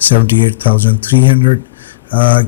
78,300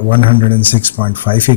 106.58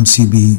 MCB,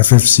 FFC,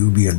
UBL।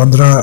15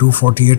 248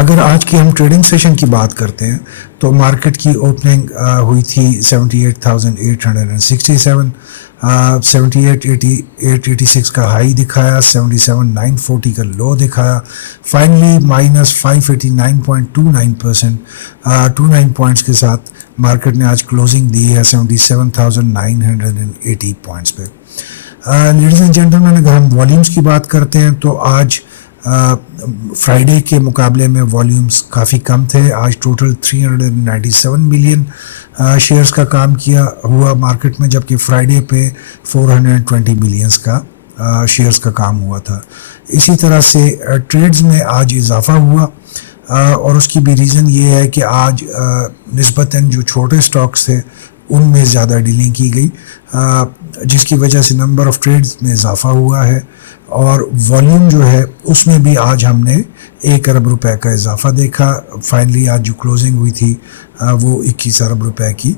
اگر آج کی ہم ٹریڈنگ سیشن کی بات کرتے ہیں تو مارکیٹ کی اوپننگ ہوئی تھی 78,867، 78,886 کا ہائی دکھایا، 77,940 کا لو دکھایا، فائنلی مائنس 589.29%، 29 پوائنٹس کے ساتھ مارکیٹ نے آج کلوزنگ دی ہے 77,980 پوائنٹس پہ۔ لیڈیز اینڈ جینٹلمین، اگر ہم والیومز کی بات کرتے ہیں تو آج فرائیڈے کے مقابلے میں والیومز کافی کم تھے۔ آج ٹوٹل 397 ملین شیئرز کا کام کیا ہوا مارکیٹ میں، جبکہ فرائیڈے پہ 420 ملینز کا شیئرز کا کام ہوا تھا۔ اسی طرح سے ٹریڈز میں آج اضافہ ہوا، اور اس کی بھی ریزن یہ ہے کہ آج نسبتاً جو چھوٹے سٹاکس تھے ان میں زیادہ ڈیلنگ کی گئی، جس کی وجہ سے نمبر آف ٹریڈز میں اضافہ ہوا ہے، اور والیوم جو ہے اس میں بھی آج ہم نے 1 ارب روپے کا اضافہ دیکھا۔ فائنلی آج جو کلوزنگ ہوئی تھی وہ 21 ارب روپے کی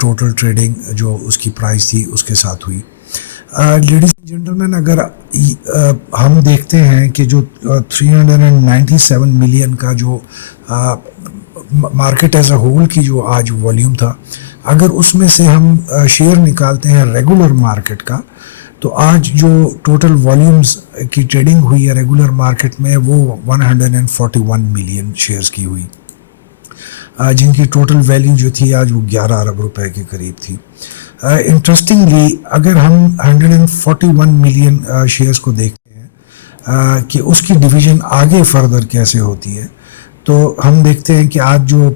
ٹوٹل ٹریڈنگ جو اس کی پرائس تھی اس کے ساتھ ہوئی۔ لیڈیز اینڈ جنٹلمین، اگر ہم دیکھتے ہیں کہ جو 397 ملین کا جو مارکیٹ ایز اے ہول کی جو آج والیوم تھا، اگر اس میں سے ہم شیئر نکالتے ہیں ریگولر مارکیٹ کا، تو آج جو ٹوٹل والیومز کی ٹریڈنگ ہوئی ہے ریگولر مارکیٹ میں وہ 141 ملین شیئرز کی ہوئی، جن کی ٹوٹل ویلیو جو تھی آج وہ 11 ارب روپے کے قریب تھی۔ انٹرسٹنگلی اگر ہم 141 ملین شیئرز کو دیکھتے ہیں کہ اس کی ڈویژن آگے فردر کیسے ہوتی ہے، تو ہم دیکھتے ہیں کہ آج جو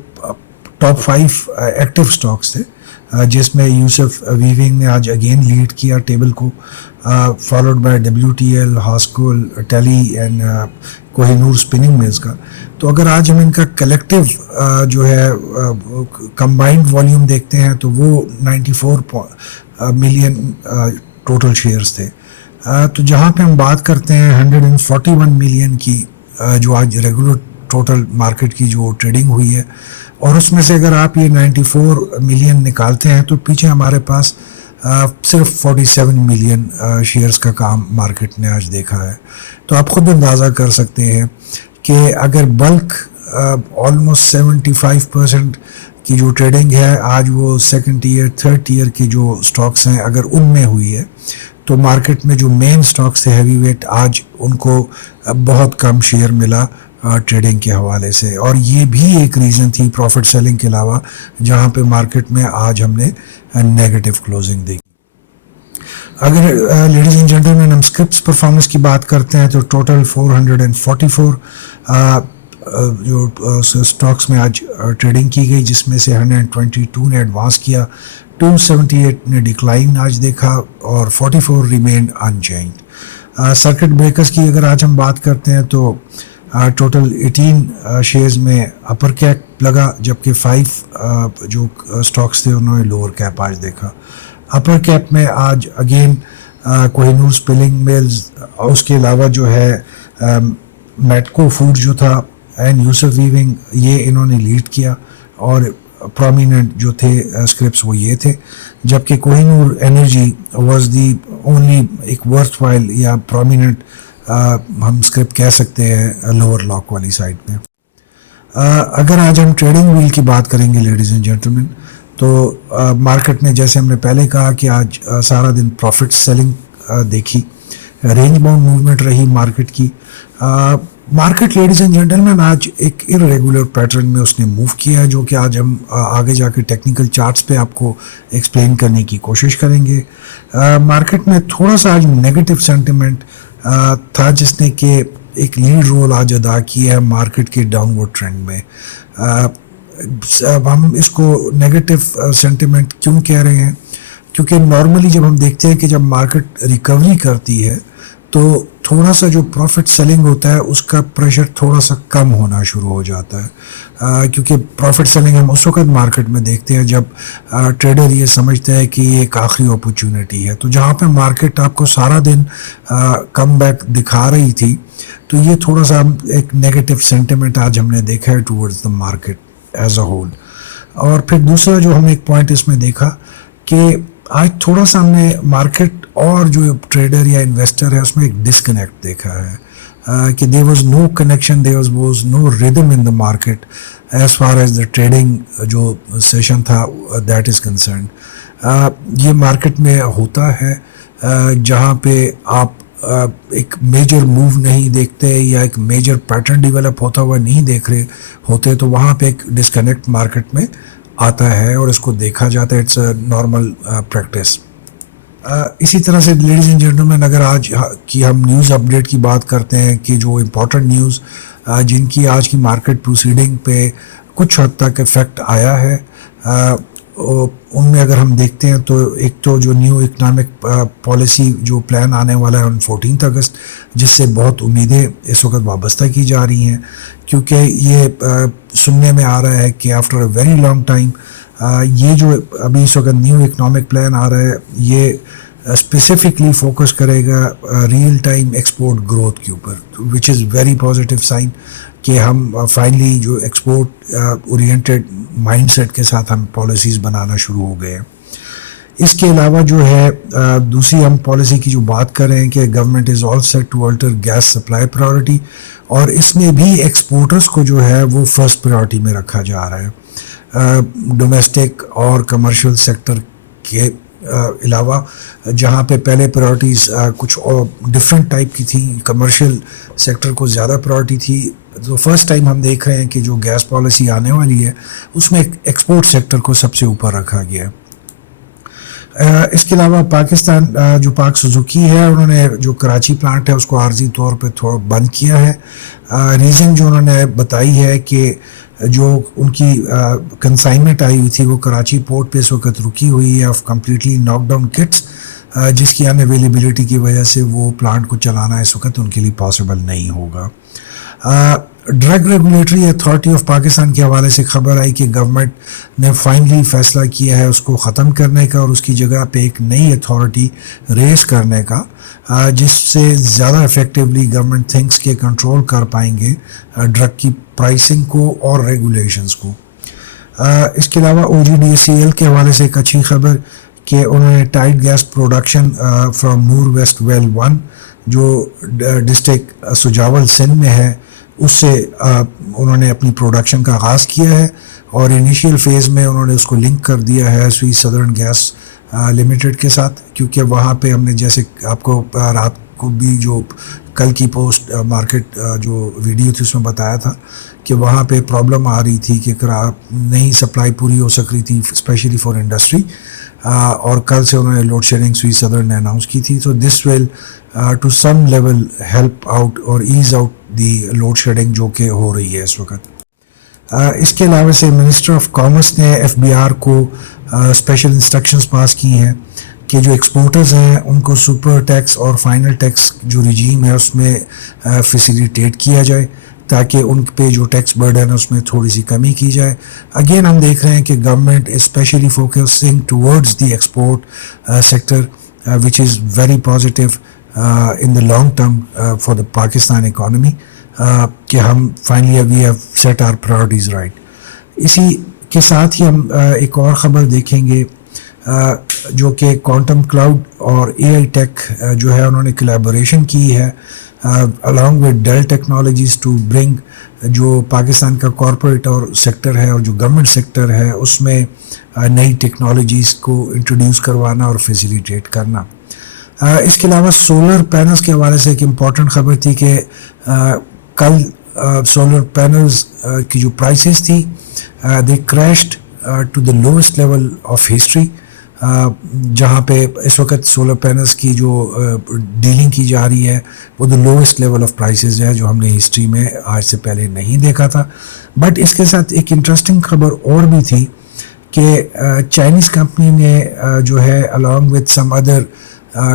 ٹاپ 5 ایکٹیو سٹاکس تھے، جس میں یوسف ویونگ نے آج اگین لیڈ کیا ٹیبل کو، فالوڈ بائی WTL، ہاسکول، ٹیلی and Kohinoor spinning mills کا۔ تو اگر آج ہم ان کا کلیکٹیو جو ہے کمبائنڈ والیوم دیکھتے ہیں تو وہ 94 ملین ٹوٹل شیئرز تھے۔ تو جہاں پہ ہم بات کرتے ہیں 141 ملین کی جو آج ریگولر ٹوٹل مارکیٹ کی جو ٹریڈنگ ہوئی ہے، اور اس میں سے اگر آپ یہ 94 ملین نکالتے ہیں تو پیچھے ہمارے پاس صرف 47 ملین شیئرز کا کام مارکیٹ نے آج دیکھا ہے۔ تو آپ خود اندازہ کر سکتے ہیں کہ اگر بلک آلموسٹ 75% کی جو ٹریڈنگ ہے آج وہ سیکنڈ ٹیئر تھرڈ ٹیئر کے جو سٹاکس ہیں اگر ان میں ہوئی ہے، تو مارکیٹ میں جو مین سٹاکس تھے ہیوی ویٹ، آج ان کو بہت کم شیئر ملا ٹریڈنگ کے حوالے سے، اور یہ بھی ایک ریزن تھی پروفٹ سیلنگ کے علاوہ جہاں پہ مارکیٹ میں آج ہم نے نیگیٹو کلوزنگ دی۔ اگر لیڈیز اینڈ جینٹلمین ہم اسکرپس پرفارمنس کی بات کرتے ہیں تو ٹوٹل 444 جو سٹاکس میں آج ٹریڈنگ کی گئی، جس میں سے 122 نے ایڈوانس کیا، 278 نے ڈکلائن آج دیکھا، اور 44 ریمینڈ ان چینجڈ۔ سرکٹ بریکرز کی اگر آج ہم بات کرتے ہیں تو ٹوٹل 18 شیئرز میں اپر کیپ لگا، جبکہ 5 جو سٹاکس تھے انہوں نے لوور کیپ آج دیکھا۔ اپر کیپ میں آج again Koh Noor spinning mills, اس کے علاوہ جو ہے میٹکو فوڈ جو تھا اینڈ یوسف ویونگ، یہ انہوں نے لیڈ کیا، اور پرومیننٹ جو تھے اسکرپس وہ یہ تھے، جبکہ Koh Noor energy was the only ایک ورتھ وائل یا پرومیننٹ ہم اسکرپٹ کہہ سکتے ہیں لوور لاک والی سائڈ میں۔ اگر آج ہم ٹریڈنگ ویل کی بات کریں گے لیڈیز اینڈ جینٹلمین، تو مارکیٹ میں جیسے ہم نے پہلے کہا کہ آج سارا دن پروفٹ سیلنگ دیکھی، رینج باؤنڈ موومنٹ رہی مارکیٹ کی۔ مارکیٹ لیڈیز اینڈ جینٹلمین آج ایک ارریگولر پیٹرن میں اس نے موو کیا ہے، جو کہ آج ہم آگے جا کے ٹیکنیکل چارٹس پہ آپ کو ایکسپلین کرنے کی کوشش کریں گے۔ مارکیٹ میں تھوڑا سا آج نیگیٹو سینٹیمنٹ تھا، جس نے کہ ایک لیڈ رول آج ادا کیا ہے مارکیٹ کے ڈاؤن ورڈ ٹرینڈ میں۔ ہم اس کو نیگیٹو سینٹیمنٹ کیوں کہہ رہے ہیں؟ کیونکہ نارملی جب ہم دیکھتے ہیں کہ جب مارکیٹ ریکوری کرتی ہے تو تھوڑا سا جو پروفٹ سیلنگ ہوتا ہے اس کا پریشر تھوڑا سا کم ہونا شروع ہو جاتا ہے، کیونکہ پروفٹ سیلنگ ہم اس وقت مارکیٹ میں دیکھتے ہیں جب ٹریڈر یہ سمجھتا ہے کہ یہ ایک آخری اپرچونٹی ہے۔ تو جہاں پہ مارکیٹ آپ کو سارا دن کم بیک دکھا رہی تھی، تو یہ تھوڑا سا ایک نیگیٹو سینٹیمنٹ آج ہم نے دیکھا ہے towards the market as a whole. اور پھر دوسرا جو ہم ایک پوائنٹ اس میں دیکھا کہ آج تھوڑا سا ہم نے مارکیٹ اور جو ٹریڈر یا انویسٹر ہے اس میں ایک ڈسکنیکٹ دیکھا ہے۔ کہ there was no connection, there was no rhythm in the market as far as the trading جو سیشن تھا that is concerned. یہ مارکیٹ میں ہوتا ہے جہاں پہ آپ ایک میجر موو نہیں دیکھتے یا ایک میجر پیٹرن ڈیولپ ہوتا ہوا نہیں دیکھ رہے ہوتے, تو وہاں پہ ایک ڈسکنیکٹ مارکیٹ میں آتا ہے اور اس کو دیکھا جاتا ہے. It's a normal practice. اسی طرح سے لیڈیز اینڈ جینٹلمین, اگر آج کی ہم نیوز اپڈیٹ کی بات کرتے ہیں کہ جو امپورٹنٹ نیوز جن کی آج کی مارکیٹ پروسیڈنگ پہ کچھ حد تک افیکٹ آیا ہے, ان میں اگر ہم دیکھتے ہیں تو ایک تو جو نیو اکنامک پالیسی جو پلان آنے والا ہے on 14 اگست, جس سے بہت امیدیں اس وقت وابستہ کی جا رہی ہیں, کیونکہ یہ سننے میں آ رہا ہے کہ after a very long time یہ جو ابھی اس وقت نیو اکنامک پلان آ رہا ہے یہ اسپیسیفکلی فوکس کرے گا ریئل ٹائم ایکسپورٹ گروتھ کے اوپر, وچ از ویری پازیٹیو سائن کہ ہم فائنلی جو ایکسپورٹ اورینٹیڈ مائنڈ سیٹ کے ساتھ ہم پالیسیز بنانا شروع ہو گئے ہیں. اس کے علاوہ جو ہے دوسری ہم پالیسی کی جو بات کر رہے ہیں کہ government is all set to alter gas supply priority, اور اس میں بھی ایکسپورٹرز کو جو ہے وہ فرسٹ پرائورٹی میں رکھا جا رہا ہے. ڈومیسٹک اور کمرشل سیکٹر کے علاوہ جہاں پہ پہلے پرائورٹیز کچھ ڈفرینٹ ٹائپ کی تھیں, کمرشل سیکٹر کو زیادہ پرائورٹی تھی, تو فرسٹ ٹائم ہم دیکھ رہے ہیں کہ جو گیس پالیسی آنے والی ہے اس میں ایکسپورٹ سیکٹر کو سب سے اوپر رکھا گیا ہے. اس کے علاوہ پاکستان جو پاک سوزوکی ہے انہوں نے جو کراچی پلانٹ ہے اس کو عارضی طور پہ تھوڑا بند کیا ہے. ریزن جو انہوں نے بتائی ہے کہ جو ان کی کنسائنمنٹ آئی ہوئی تھی وہ کراچی پورٹ پہ اس وقت رکی ہوئی ہے آف کمپلیٹلی ناک ڈاؤن کٹس, جس کی ان اویلیبلٹی کی وجہ سے وہ پلانٹ کو چلانا اس وقت ان کے لیے پاسبل نہیں ہوگا. Drug regulatory authority of Pakistan کے حوالے سے خبر آئی کہ گورنمنٹ نے فائنلی فیصلہ کیا ہے اس کو ختم کرنے کا اور اس کی جگہ پہ ایک نئی اتھارٹی ریز کرنے کا, جس سے زیادہ افیکٹولی گورنمنٹ تھنکس کے کنٹرول کر پائیں گے ڈرگ کی پرائسنگ کو اور ریگولیشنز کو. اس کے علاوہ OGDCL کے حوالے سے ایک اچھی خبر کہ انہوں نے tight gas production from north west well 1 جو ڈسٹرکٹ سجاول سندھ میں ہے اس سے انہوں نے اپنی پروڈکشن کا آغاز کیا ہے, اور انیشیل فیز میں انہوں نے اس کو لنک کر دیا ہے سوئی سدرن گیس لمیٹڈ کے ساتھ, کیونکہ وہاں پہ ہم نے جیسے آپ کو رات کو بھی جو کل کی پوسٹ مارکیٹ جو ویڈیو تھی اس میں بتایا تھا کہ وہاں پہ پرابلم آ رہی تھی کہ نہیں سپلائی پوری ہو سک رہی تھی اسپیشلی فار انڈسٹری, اور کل سے انہوں نے لوڈ شیڈنگ سوئی سدرن نے اناؤنس کی تھی. تو this will to some level help out اور ease out the load shedding جو کہ ہو رہی ہے اس وقت. اس کے علاوہ سے منسٹر آف کامرس نے FBR کو اسپیشل انسٹرکشنز پاس کی ہیں کہ جو ایکسپورٹرز ہیں ان کو سپر ٹیکس اور فائنل ٹیکس جو رجیم ہے اس میں فیسیلیٹیٹ کیا جائے تاکہ ان پہ جو ٹیکس برڈن ہے اس میں تھوڑی سی کمی کی جائے. اگین ہم دیکھ رہے ہیں کہ government especially focusing towards the export sector which is very positive in the long term for the Pakistan economy, کہ ہم finally we have set our priorities right. اسی کے ساتھ ہی ہم ایک اور خبر دیکھیں گے جو کہ کوانٹم کلاؤڈ اور AI ٹیک جو ہے انہوں نے کلیبوریشن کی ہے along with Dell Technologies to bring جو پاکستان کا کارپوریٹ اور سیکٹر ہے اور جو گورنمنٹ سیکٹر ہے اس میں نئی ٹیکنالوجیز کو انٹروڈیوس کروانا اور فیسیلیٹیٹ کرنا. اس کے علاوہ سولر پینلز کے حوالے سے ایک امپورٹنٹ خبر تھی کہ کل سولر پینلز کی جو پرائسز تھی they crashed to the lowest level of history, جہاں پہ اس وقت سولر پینلز کی جو ڈیلنگ کی جا رہی ہے وہ دا لوئسٹ لیول آف پرائسز ہے جو ہم نے ہسٹری میں آج سے پہلے نہیں دیکھا تھا. بٹ اس کے ساتھ ایک انٹرسٹنگ خبر اور بھی تھی کہ چائنیز کمپنی نے جو ہے along with some other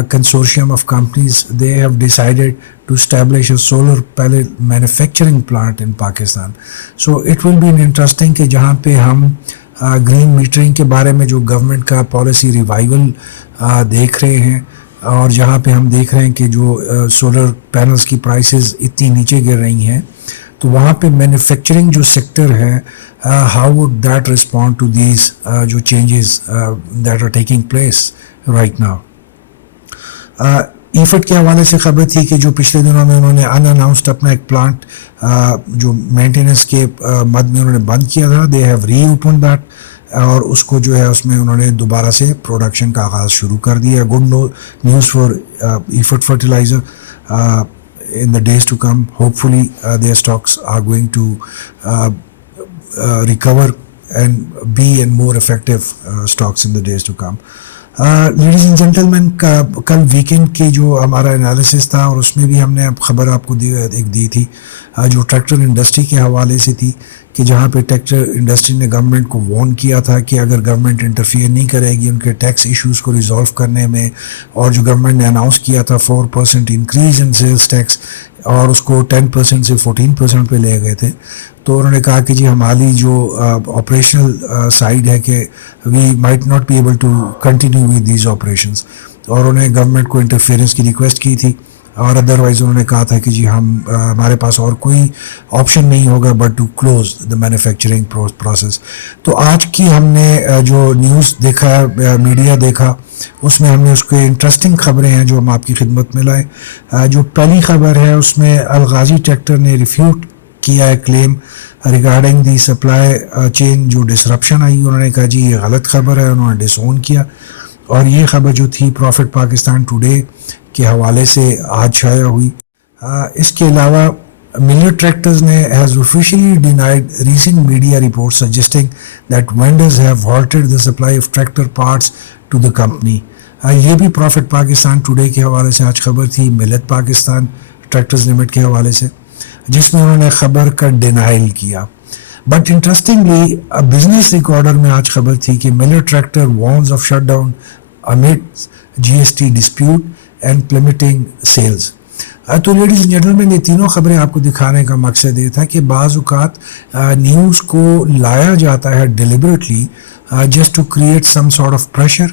consortium of companies, they have decided to establish a solar panel manufacturing plant in Pakistan. So it will be interesting کہ جہاں پہ ہم گرین میٹرنگ کے بارے میں جو گورنمنٹ کا پالیسی ریوائول دیکھ رہے ہیں اور جہاں پہ ہم دیکھ رہے ہیں کہ جو سولر پینلز کی پرائسز اتنی نیچے گر رہی ہیں, تو وہاں پہ مینوفیکچرنگ جو سیکٹر ہے how would that respond to these جو changes that are taking place right now. ایفٹ کے حوالے سے خبر تھی کہ جو پچھلے دنوں میں انہوں نے ان اناؤنسڈ اپنا ایک پلانٹ جو مینٹیننس کے مد میں انہوں نے بند کیا تھا، they have reopen that, اور اس کو جو ہے اس میں انہوں نے دوبارہ سے پروڈکشن کا آغاز شروع کر دیا. گڈ نیوز فار ایفٹ fertilizer in the days to come. Hopefully their stocks are going to recover and be in more effective stocks in the days to come. Ladies and gentlemen, کل weekend کی جو ہمارا analysis تھا اور اس میں بھی ہم نے اب خبر آپ کو ایک دی تھی جو ٹریکٹر انڈسٹری کے حوالے سے تھی، کہ جہاں پہ ٹریکٹر انڈسٹری نے گورنمنٹ کو وارن کیا تھا کہ اگر گورنمنٹ انٹرفیئر نہیں کرے گی ان کے ٹیکس ایشوز کو ریزالو کرنے میں، اور جو گورنمنٹ نے اناؤنس کیا تھا 4% انکریز ان سیلز ٹیکس اور اس کو 10% سے 14% پہ لے گئے تھے، تو انہوں نے کہا کہ جی ہماری جو آپریشنل سائڈ ہے کہ we might not be able to continue with these operations, اور انہوں نے گورنمنٹ کو انٹرفیئرنس کی ریکویسٹ کی تھی، اور ادروائز انہوں نے کہا تھا کہ جی ہمارے پاس اور کوئی آپشن نہیں ہوگا but to close the manufacturing process. تو آج کی ہم نے جو نیوز دیکھا ہے، میڈیا دیکھا، اس میں ہم نے اس کے انٹرسٹنگ خبریں ہیں جو ہم آپ کی خدمت میں لائے. جو پہلی خبر ہے اس میں الغازی ٹریکٹر نے ریفیوٹ کیا ہے کلیم ریگارڈنگ دی سپلائی چین جو ڈسرپشن آئی. انہوں نے کہا جی یہ غلط خبر ہے، انہوں نے ڈس اون کیا. اور یہ خبر جو تھی پروفٹ پاکستان ٹوڈے کے حوالے سے آج شائع ہوئی. اس کے علاوہ ملر ٹریکٹرز نے has officially denied recent media report suggesting that vendors have halted the supply of tractor parts to the company. یہ بھی پروفٹ پاکستان ٹوڈے کے حوالے سے آج خبر تھی ملت پاکستان ٹریکٹرز لمٹ کے حوالے سے، جس میں انہوں نے خبر کا ڈینائل کیا. بٹ انٹرسٹنگلی بزنس ریکارڈر میں آج خبر تھی کہ Millat tractor warns of shut down امid GST dispute and plummeting sales. تو لیڈیز اینڈ جینٹلمین، یہ تینوں خبریں آپ کو دکھانے کا مقصد یہ تھا کہ بعض اوقات نیوز کو لایا جاتا ہے deliberately just to create some sort of pressure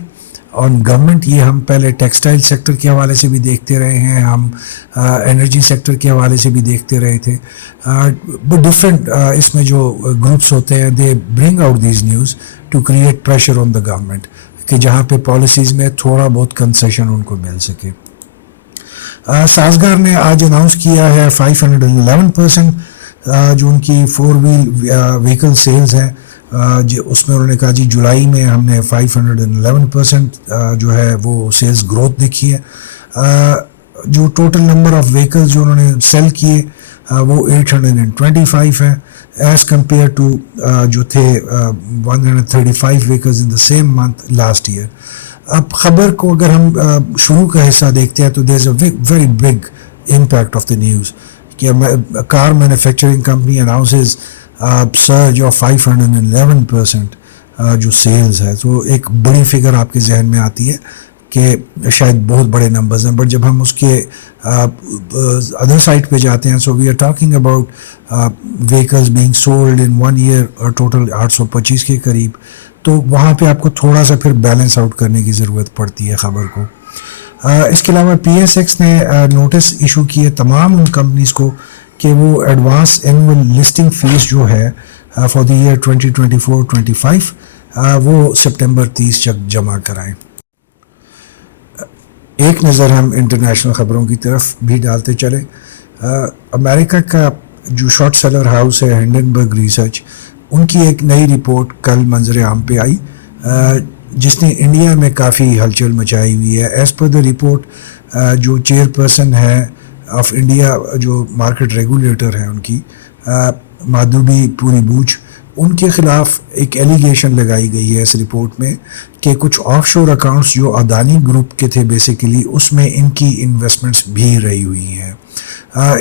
on government. یہ ہم پہلے ٹیکسٹائل سیکٹر کے حوالے سے بھی دیکھتے رہے ہیں، ہم انرجی سیکٹر کے حوالے سے بھی دیکھتے رہے تھے. بٹ ڈفرینٹ اس میں جو گروپس ہوتے ہیں they bring out these news to create pressure on the government کہ جہاں پہ پالیسیز میں تھوڑا بہت کنسیشن ان کو مل سکے. سازگار نے آج اناؤنس کیا ہے 511% جو ان کی 4 ویل وہیکل سیلز ہیں، اس میں انہوں نے کہا جی جولائی میں ہم نے 511% جو ہے وہ سیلز گروتھ دیکھی ہے. جو ٹوٹل نمبر آف وہیکلز جو انہوں نے سیل کیے وہ 825 ہیں ایز کمپیئر ٹو جو تھے 135 vehicles in the same month last year. اب خبر کو اگر ہم شروع کا حصہ دیکھتے ہیں تو there is a very big impact of the news کہ car manufacturing company announces surge of 511% جو سیلز ہے. تو ایک بڑی فگر آپ کے ذہن میں آتی ہے کہ شاید بہت بڑے نمبرز ہیں، بٹ جب ہم اس کے ادر سائڈ پہ جاتے ہیں so we are talking about vehicles being sold in 1 year total 825 کے قریب. تو وہاں پہ آپ کو تھوڑا سا پھر بیلنس آؤٹ کرنے کی ضرورت پڑتی ہے خبر کو. اس کے علاوہ PSX نے نوٹس ایشو کیے تمام ان کمپنیز کو کہ وہ ایڈوانس اینول لسٹنگ فیس جو ہے فار دی ایئر 2024-25 وہ سپٹمبر 30 تک جمع کرائیں. ایک نظر ہم انٹرنیشنل خبروں کی طرف بھی ڈالتے چلیں. امریکہ کا جو شارٹ سیلر ہاؤس ہے ہنڈنبرگ ریسرچ، ان کی ایک نئی رپورٹ کل منظر عام پہ آئی جس نے انڈیا میں کافی ہلچل مچائی ہوئی ہے. ایز پر دا رپورٹ جو چیئر پرسن ہے آف انڈیا جو مارکیٹ ریگولیٹر ہیں ان کی مادھوبی پوری بوچ، ان کے خلاف ایک ایلیگیشن لگائی گئی ہے اس رپورٹ میں کہ کچھ آف شور اکاؤنٹس جو اڈانی گروپ کے تھے بیسیکلی اس میں ان کی انویسٹمنٹس بھی رہی ہوئی ہیں.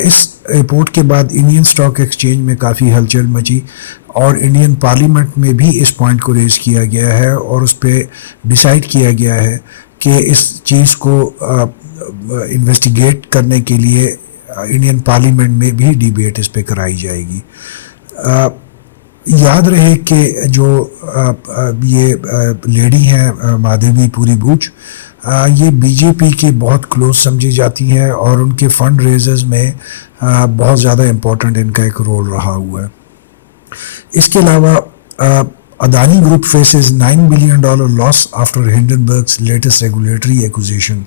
اس رپورٹ کے بعد انڈین اسٹاک ایکسچینج میں کافی ہلچل مچی اور انڈین پارلیمنٹ میں بھی اس پوائنٹ کو ریز کیا گیا ہے اور اس پہ ڈیسائیڈ کیا گیا ہے کہ اس چیز کو انویسٹیگیٹ کرنے کے لیے انڈین پارلیمنٹ میں بھی ڈیبیٹ اس پہ کرائی جائے گی. یاد رہے کہ جو یہ لیڈی ہیں مادھوی پوری بوچ، یہ بی جے پی کی بہت کلوز سمجھی جاتی ہیں اور ان کے فنڈ ریزرز میں بہت زیادہ امپورٹنٹ ان کا ایک رول رہا ہوا ہے. اس کے علاوہ Adani Group faces $9 billion loss after Hindenburg's latest regulatory acquisition.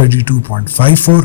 32.54,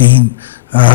3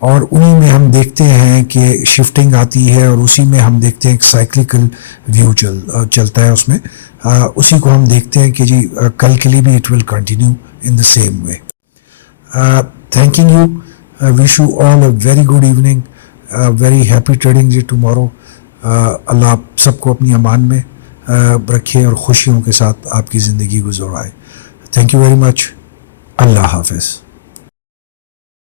اور انہی میں ہم دیکھتے ہیں کہ شفٹنگ آتی ہے اور اسی میں ہم دیکھتے ہیں ایک سائیکلیکل ویو چلتا ہے اس میں. اسی کو ہم دیکھتے ہیں کہ جی کل کے لیے بھی it will continue in the same way. Thinking you. Wish you all a very good evening. Very happy trading day tomorrow. اللہ آپ سب کو اپنی امان میں رکھے اور خوشیوں کے ساتھ آپ کی زندگی گزرائے. Thank you very much. اللہ حافظ.